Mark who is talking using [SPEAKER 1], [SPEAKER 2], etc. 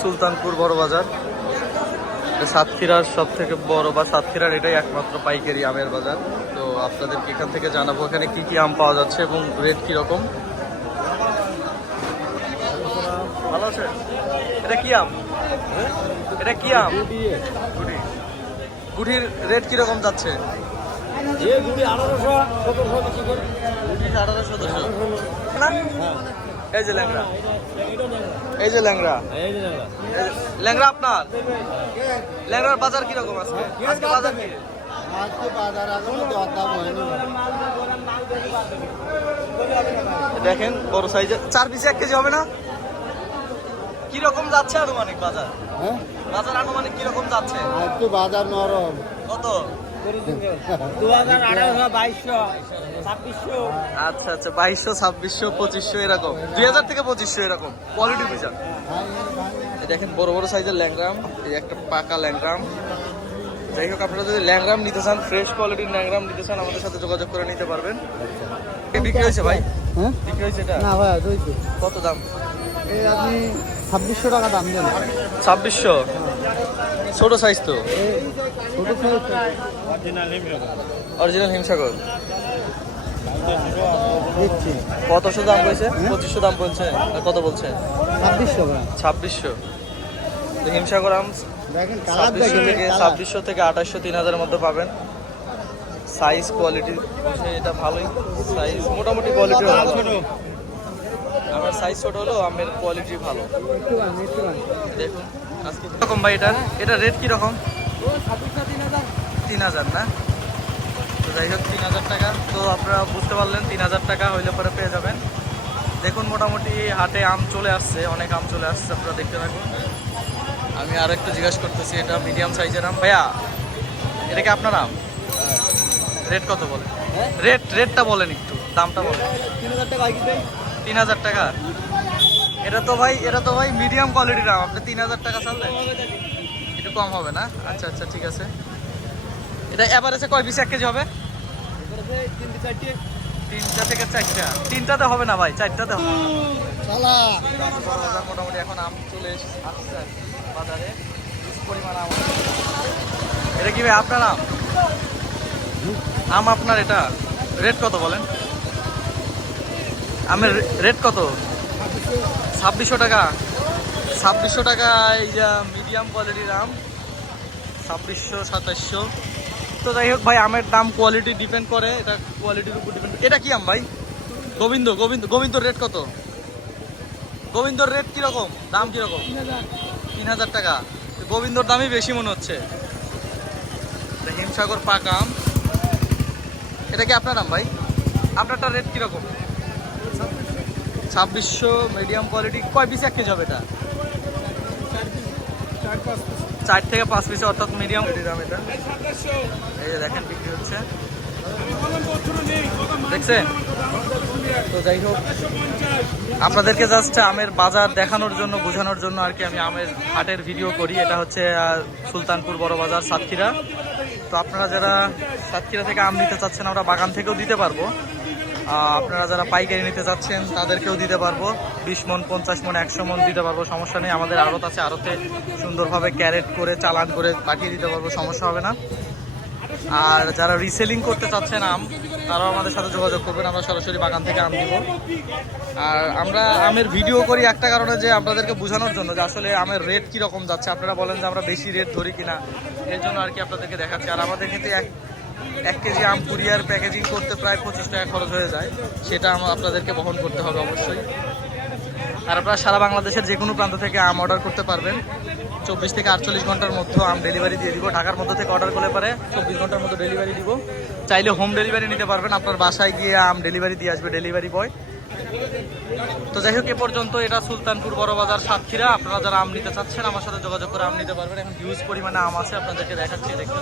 [SPEAKER 1] সুলতানপুর বড় বাজার। সাতক্ষীরার সব থেকে বড় বা সাতক্ষীরার এটাই একমাত্র পাইকারি আমের বাজার। তো আপনাদেরকে এখান থেকে জানাব এখানে কি কি আম পাওয়া যাচ্ছে এবং রেট কীরকম ভালো আছে? এটা কি আম? এটা কি আম? গুড়ির রেট কীরকম যাচ্ছে? আঠারোশো সতেরোশো এই যে ল্যাংড়া। এই যে ল্যাংড়া। এই ল্যাংড়া আপনার? ল্যাংড়ার বাজার কীরকম আজকে আজকে বাজার কি?
[SPEAKER 2] আজকে বাজার এখন দরদাম হয়নি
[SPEAKER 1] দেখেন বড় সাইজের চার পিসে এক কেজি হবে না? কীরকম যাচ্ছে আনুমানিক বাজার?
[SPEAKER 2] হ্যাঁ?
[SPEAKER 1] বাজার আনুমানিক কীরকম যাচ্ছে?
[SPEAKER 2] আজকে বাজার নরম।
[SPEAKER 1] কত? আচ্ছা আচ্ছা বাইশশো ছাব্বিশশো পঁচিশশো এরকম। দুই হাজার থেকে পঁচিশশো এরকম। কোয়ালিটি এই দেখেন বড় বড় সাইজের ল্যাংরাম এই একটা পাকা ল্যাংরাম যাই হোক আপনারা যদি ল্যাংরাম নিতে চান ফ্রেশ কোয়ালিটির ল্যাংরাম নিতে চান আমাদের সাথে যোগাযোগ করে নিতে পারবেন। এই বিক্রি হয়েছে ভাই?
[SPEAKER 2] হ্যাঁ?
[SPEAKER 1] বিক্রি হয়েছে এটা?
[SPEAKER 2] না ভাই
[SPEAKER 1] কত দাম?
[SPEAKER 2] এই আপনি ছাব্বিশশো টাকা দাম দেন।
[SPEAKER 1] ছাব্বিশশো? ছোট সাইজ তো? অরিজিনাল হিমসাগর। কতশো দাম বলছে? পঁচিশশো দাম বলছে। আর কত বলছে?
[SPEAKER 2] ছাব্বিশশো
[SPEAKER 1] ছাব্বিশশো। হিমসাগর আম ছাব্বিশশো থেকে ছাব্বিশশো থেকে আঠাশশো তিন হাজারের মধ্যে পাবেন। সাইজ কোয়ালিটি এটা ভালোই। সাইজ মোটামুটি কোয়ালিটি আমার সাইজ ছোট হলেও আমের কোয়ালিটি ভালো। দেখুন আজকে ভাই এটা? এটা রেট কীরকম? তিন হাজার না? তো যাই হোক তিন হাজার টাকা। তো আপনারা বুঝতে পারলেন তিন হাজার টাকা হইলে পরে পেয়ে যাবেন। দেখুন মোটামুটি হাটে আম চলে আসছে অনেক আম চলে আসছে আপনারা দেখতে থাকুন। আমি আর একটু জিজ্ঞাসা করতেছি এটা মিডিয়াম সাইজের আম? ভাইয়া এটা কি আপনার আম? রেট কত বলেন রেট রেটটা বলেন একটু দামটা বলেন।
[SPEAKER 2] তিন হাজার টাকা কি?
[SPEAKER 1] তিন হাজার টাকা। এটা তো ভাই এটা তো ভাই মিডিয়াম কোয়ালিটির আম আপনি তিন হাজার টাকা চাললেন একটু কম হবে না? আচ্ছা আচ্ছা ঠিক আছে। এটা এভারেজে কয় পিস এক কেজি হবে? তিনটা থেকে চারটা। তিনটাতে হবে না ভাই চারটাতে হবে। মোটামুটি এখন আম চলে এসে আসছে আর কি বাজারে পরিমাণ আম এটা কি ভাই আপনার আম? আম আপনার এটা। রেট কত বলেন? আমের রেট কত? ছাব্বিশশো টাকা। ছাব্বিশশো টাকা এই যা মিডিয়াম কোয়ালিটির আম। ছাব্বিশশো, সাতাশশো। তো যাই হোক ভাই, আমের দাম কোয়ালিটি ডিপেন্ড করে। এটা কোয়ালিটির উপর ডিপেন্ড এটা কি আম ভাই? গোবিন্দ গোবিন্দ, গোবিন্দর রেট কত? গোবিন্দর রেট কীরকম? দাম কীরকম? তিন হাজার টাকা। গোবিন্দর দামই বেশি মনে হচ্ছে। হিমসাগর পাকা আম। এটা কি আপনার নাম ভাই? আপনারটা রেট কীরকম? ছাব্বিশশো মিডিয়াম কোয়ালিটি কয় পিস এক কেজি হবে এটা? চার থেকে পাঁচ পিস অর্থাৎ মিডিয়াম দাম এটা। এই যে দেখেন, বিক্রি হচ্ছে। দেখছেন? তো যাই হোক, আপনাদেরকে জাস্ট আমের বাজার দেখানোর জন্য, বোঝানোর জন্য আর কি আমি আমের হাটের ভিডিও করি। এটা হচ্ছে সুলতানপুর বড় বাজার, সাতক্ষীরা। তো আপনারা যারা সাতক্ষীরা থেকে আম নিতে চাচ্ছেন, আমরা বাগান থেকেও দিতে পারব। আপনারা যারা পাইকারি নিতে চাচ্ছেন, তাদেরকেও দিতে পারব। বিশ মন, পঞ্চাশ মন, একশো মন দিতে পারব, সমস্যা নেই। আমাদের আড়ত আছে, আড়তে সুন্দরভাবে ক্যারেট করে, চালান করে পাঠিয়ে দিতে পারব, সমস্যা হবে না। আর যারা রিসেলিং করতে চাচ্ছেন আম, তারাও আমাদের সাথে যোগাযোগ করবেন, আমরা সরাসরি বাগান থেকে আম দিব। আর আমরা আমের ভিডিও করি একটা কারণে যে আপনাদেরকে বোঝানোর জন্য যে আসলে আমের রেট কীরকম যাচ্ছে। আপনারা বলেন যে আমরা বেশি রেট ধরি কিনা, এর জন্য আর কি আপনাদেরকে দেখাচ্ছি। আর আমাদের ক্ষেত্রে এক এক কেজি আম কুরিয়ার প্যাকেজিং করতে প্রায় পঁচিশ টাকা খরচ হয়ে যায়। সেটা আপনাদেরকে বহন করতে হবে অবশ্যই। আর আপনারা সারা বাংলাদেশের যে কোনো প্রান্ত থেকে আম অর্ডার করতে পারবেন। চব্বিশ থেকে আটচল্লিশ ঘণ্টার মধ্যে আম ডেলিভারি দিয়ে দিব। ঢাকার মধ্যে থেকে অর্ডার করলে পারে চব্বিশ ঘণ্টার মধ্যে ডেলিভারি দিব। চাইলে হোম ডেলিভারি নিতে পারবেন। আপনার বাসায় গিয়ে আম ডেলিভারি দিয়ে আসবে ডেলিভারি বয় তো যাই হোক, এ পর্যন্ত এটা সুলতানপুর বড় বাজার সাতক্ষীরা। আপনারা যারা আম নিতে চাচ্ছেন, আমার সাথে যোগাযোগ করে আম নিতে পারবেন। এখন হিউজ পরিমাণে আম আছে, আপনাদেরকে দেখাচ্ছি, দেখতে